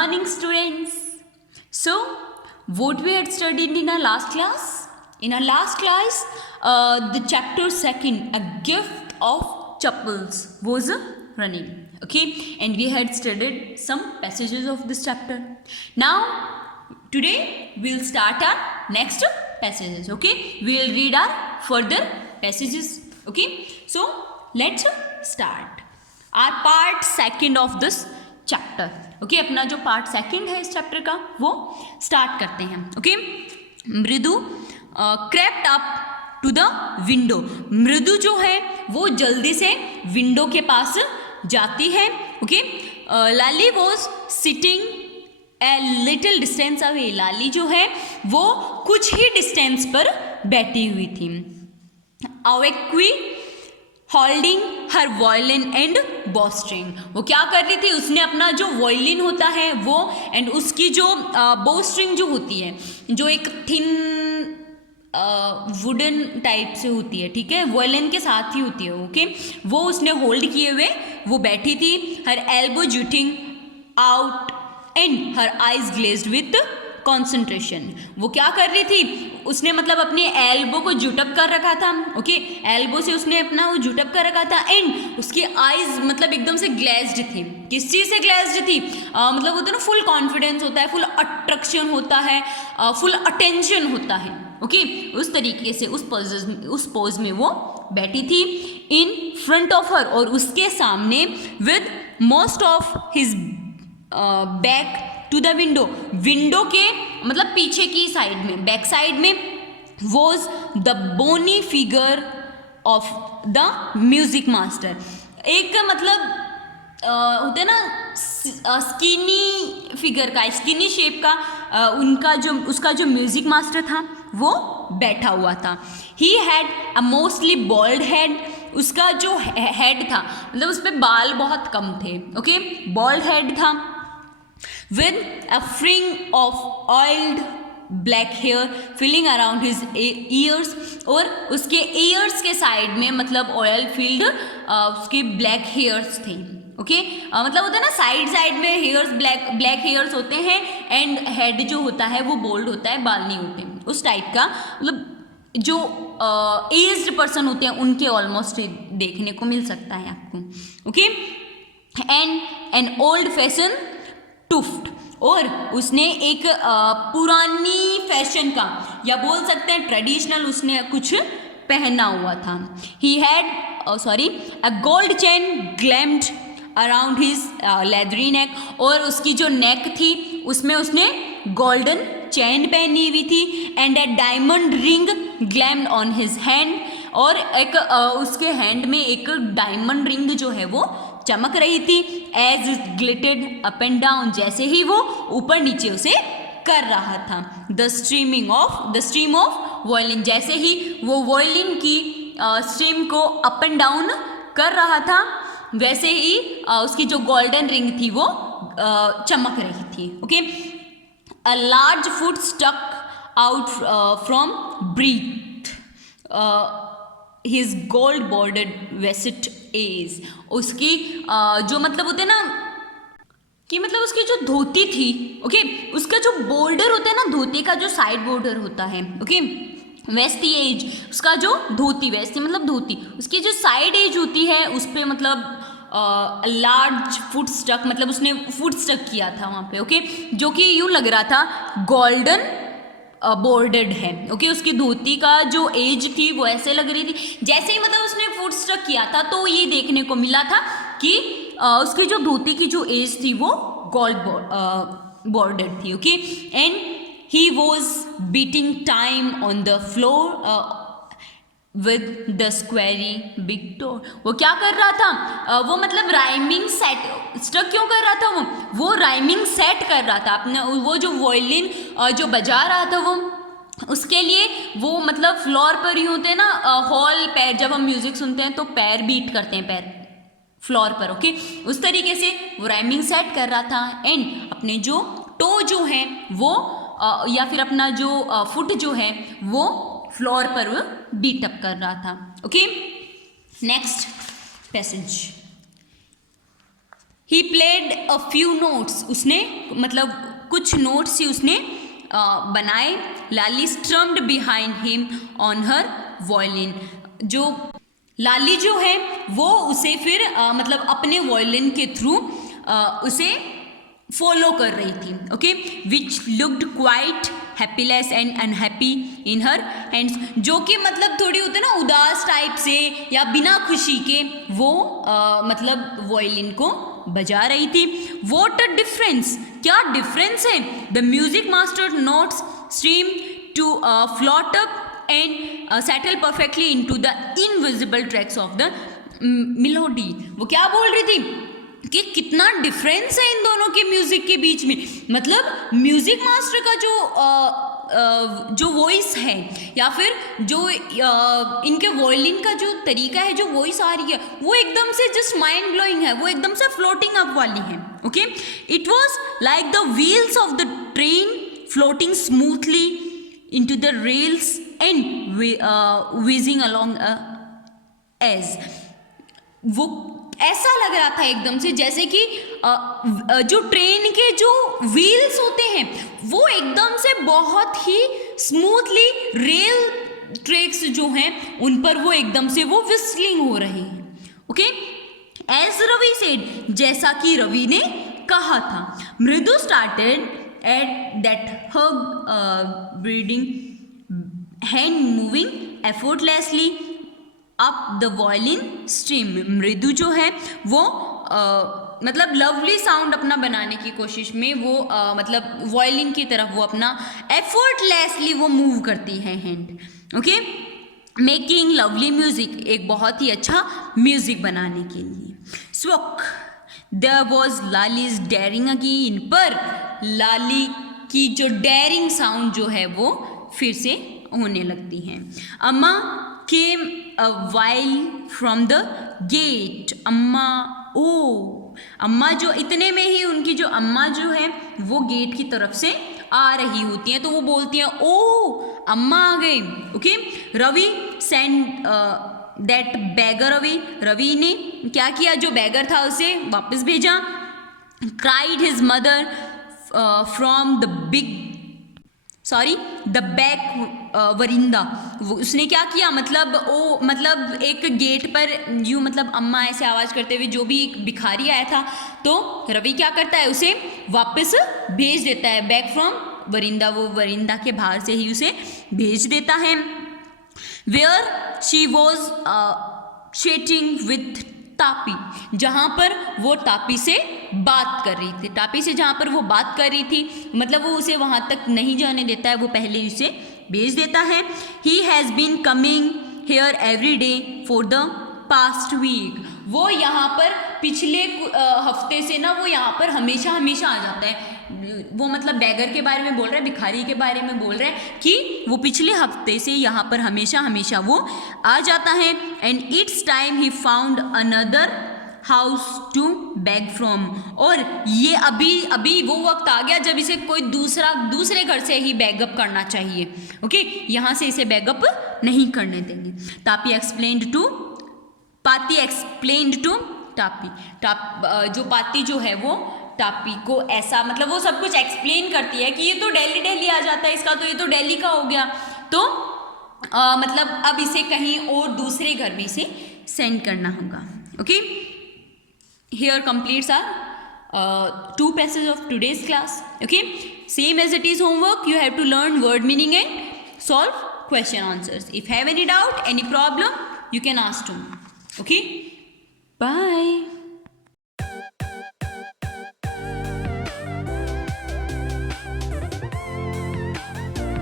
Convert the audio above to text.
morning, students. So, what we had studied in our last class? In our last class, the chapter second, a gift of chappals, was running. Okay, and we had studied some passages of this chapter. Now, today we'll start our next passages. Okay, we'll read our further passages. Okay, so let's start our part second of this chapter. Okay, अपना जो part second है इस chapter का वो start करते हैं. Okay, Mridu crept up to the window. Mridu जो है वो जल्दी से विंडो के पास जाती है. Okay, Lali was sitting a little distance away. Lali जो है वो कुछ ही डिस्टेंस पर बैठी हुई थी. अवेक्वी होल्डिंग हर वॉयलिन एंड बॉस्ट्रिंग. वो क्या कर रही थी, उसने अपना जो वॉयलिन होता है वो एंड उसकी जो बॉस्ट्रिंग जो होती है, जो एक थिन वुडन टाइप से होती है, ठीक है, वॉयलिन के साथ ही होती है. ओके, वो उसने होल्ड किए हुए वो बैठी थी. Her elbow jutting out and her eyes glazed with concentration. वो क्या कर रही थी, उसने मतलब अपने एल्बो को जुटअप कर रखा था. ओके, एल्बो से उसने अपना वो जुटअप कर रखा था एंड उसकी आईज मतलब एकदम से ग्लेज्ड थी. किस चीज़ से ग्लेज्ड थी, मतलब होता है ना, फुल कॉन्फिडेंस होता है, फुल अट्रैक्शन होता है, फुल अटेंशन होता है. ओके, उस तरीके से उस पोज में वो बैठी थी. इन फ्रंट ऑफ हर, और उसके सामने with most of his back to the window. Window के मतलब पीछे की साइड में, बैक साइड में, was the bony figure of the music master. एक मतलब होते ना स्किनी फिगर का, स्किनी शेप का उनका जो उसका जो म्यूजिक मास्टर था वो बैठा हुआ था. He had a mostly bald head. उसका जो हेड था मतलब उस पर बाल बहुत कम थे. ओके, बॉल्ड हेड था with a fring of oiled black hair filling around his ears. और उसके ears के साइड में मतलब ऑयल फील्ड उसके ब्लैक हेयर्स थे. ओके, मतलब होता है ना साइड में हेयर्स, ब्लैक हेयर्स होते हैं एंड हेड जो होता है वो बोल्ड होता है, बाल नहीं होते. उस टाइप का मतलब जो एज्ड पर्सन होते हैं उनके ऑलमोस्ट देखने को मिल सकता है आपको. Okay, and an old fashion tuft. और उसने एक पुरानी फैशन का या बोल सकते हैं ट्रेडिशनल उसने कुछ पहना हुआ था. He had a gold chain clamped around his leathery neck. और उसकी जो नेक थी उसमें उसने गोल्डन चेन पहनी हुई थी. And a diamond ring clamped on his hand. और एक उसके हैंड में एक डायमंड रिंग जो है वो चमक रही थी. As it glittered up and down, जैसे ही वो ऊपर नीचे उसे कर रहा था. द स्ट्रीम ऑफ वॉयलिन, जैसे ही वो वॉयलिन की स्ट्रीम को अप एंड डाउन कर रहा था वैसे ही उसकी जो गोल्डन रिंग थी वो चमक रही थी. Okay, a large foot stuck out from breath his gold bordered waist edge. उसकी जो मतलब होते ना कि मतलब उसकी जो धोती थी, ओके, उसका जो बॉर्डर होता है ना, धोती का जो साइड बॉर्डर होता है, ओके, वेस्टी एज, उसका जो धोती, वेस्टी मतलब धोती, उसकी जो साइड एज होती है उस पर मतलब लार्ज फुट स्टक, मतलब उसने फुट स्टक किया था वहाँ पे. ओके, जो कि यूँ लग रहा था गोल्डन बॉर्डर्ड है. ओके, उसकी धोती का जो एज थी वो ऐसे लग रही थी जैसे ही मतलब उसने फुट स्ट्रक किया था तो ये देखने को मिला था कि उसकी जो धोती की जो एज थी वो गोल्ड बॉर्डर्ड थी. Okay, and he was beating time on the floor with the square big door. वो क्या कर रहा था, वो मतलब राइमिंग सेट, स्ट्रक क्यों कर रहा था, वो राइमिंग सेट कर रहा था अपना, वो जो वॉयलिन जो बजा रहा था वो उसके लिए वो मतलब फ्लोर पर ही होते हैं ना, हॉल पैर, जब हम म्यूजिक सुनते हैं तो पैर बीट करते हैं, पैर फ्लोर पर. ओके, उस तरीके से वो राइमिंग सेट कर रहा था एंड अपने जो टो जो है वो या फिर अपना जो फुट जो है वो फ्लोर पर बीट अप कर रहा था. Okay, next passage. He played a few notes, उसने मतलब कुछ नोट्स ही उसने बनाए. Lali strummed behind him on her violin, जो लाली जो है वो उसे फिर मतलब अपने वॉयलिन के थ्रू उसे फॉलो कर रही थी. Okay, which looked quite hapless and unhappy in her hands, जो कि मतलब थोड़ी होते हैं ना उदास टाइप से या बिना खुशी के वो मतलब वॉयलिन को बजा रही थी. वॉट अ डिफरेंस, क्या डिफरेंस है. The music master notes stream to float up and settle perfectly into the invisible tracks of the melody. वो क्या बोल रही थी कि कितना डिफरेंस है इन दोनों के म्यूजिक के बीच में. मतलब म्यूजिक मास्टर का जो वॉइस है या फिर जो इनके वॉयलिन का जो तरीका है, जो वॉइस आ रही है वो एकदम से जस्ट माइंड ब्लोइंग है, वो एकदम से फ्लोटिंग अप वाली है. Okay, it was like the wheels of the train floating smoothly into the rails and whizzing along edge. वो ऐसा लग रहा था एकदम से जैसे कि जो ट्रेन के जो व्हील्स होते हैं वो एकदम से बहुत ही स्मूथली रेल ट्रैक्स जो हैं उन पर वो एकदम से वो विस्लिंग हो रहे हैं. ओके, एज रवि सेड, जैसा कि रवि ने कहा था. मृदु started at that her breeding hand moving effortlessly up the violin stream. मृदु जो है वो मतलब लवली साउंड अपना बनाने की कोशिश में वो मतलब वॉयलिन की तरफ वो अपना एफर्टलेसली वो मूव करती है hand. Okay, making lovely music, एक बहुत ही अच्छा म्यूजिक बनाने के लिए. स्वक there was Lali's dairying again, पर लाली की जो डेयरिंग साउंड जो है वो फिर से होने लगती हैं. अम्मा came a while from the gate. अम्मा, ओ अम्मा जो इतने में ही उनकी जो अम्मा जो है वो गेट की तरफ से आ रही होती हैं, तो वो बोलती हैं ओ अम्मा आ गई. Okay, Ravi send that beggar away, Ravi ने क्या किया, जो बैगर था उसे वापस भेजा. Cried his mother from the back veranda. वो उसने क्या किया, मतलब एक गेट पर यूँ मतलब अम्मा ऐसे आवाज़ करते हुए जो भी भिखारी आया था तो रवि क्या करता है, उसे वापस भेज देता है. बैक फ्रॉम वरिंदा, वो वरिंदा के बाहर से ही उसे भेज देता है. Where she was chatting with Tapi, जहाँ पर वो तापी से बात कर रही थी. तापी से जहाँ पर वो बात कर रही थी मतलब वो उसे वहाँ तक नहीं जाने देता है, वो पहले उसे भेज देता है. He has been coming here every day for the past week. वो यहाँ पर पिछले हफ्ते से ना वो यहाँ पर हमेशा हमेशा आ जाता है. वो मतलब बैगर के बारे में बोल रहा है, भिखारी के बारे में बोल रहा है कि वो पिछले हफ्ते से यहाँ पर हमेशा हमेशा वो आ जाता है. And it's time he found another house to beg from. और ये अभी वो वक्त आ गया जब इसे कोई दूसरे घर से ही बैगअप करना चाहिए. ओके, यहाँ से इसे बैगअप नहीं करने देंगे. पाती एक्सप्लेन्ड टू टापी. जो पाती जो है वो टापी को ऐसा मतलब वो सब कुछ एक्सप्लेन करती है कि ये तो दिल्ली आ जाता है इसका, तो ये तो दिल्ली का हो गया, तो मतलब अब इसे कहीं और दूसरे घर में इसे सेंड करना होगा. Okay, here completes our 2 passages of today's class. Okay, same as it is homework, you have to learn word meaning and solve question answers. If have any doubt, any problem, you can ask to me. Okay, bye.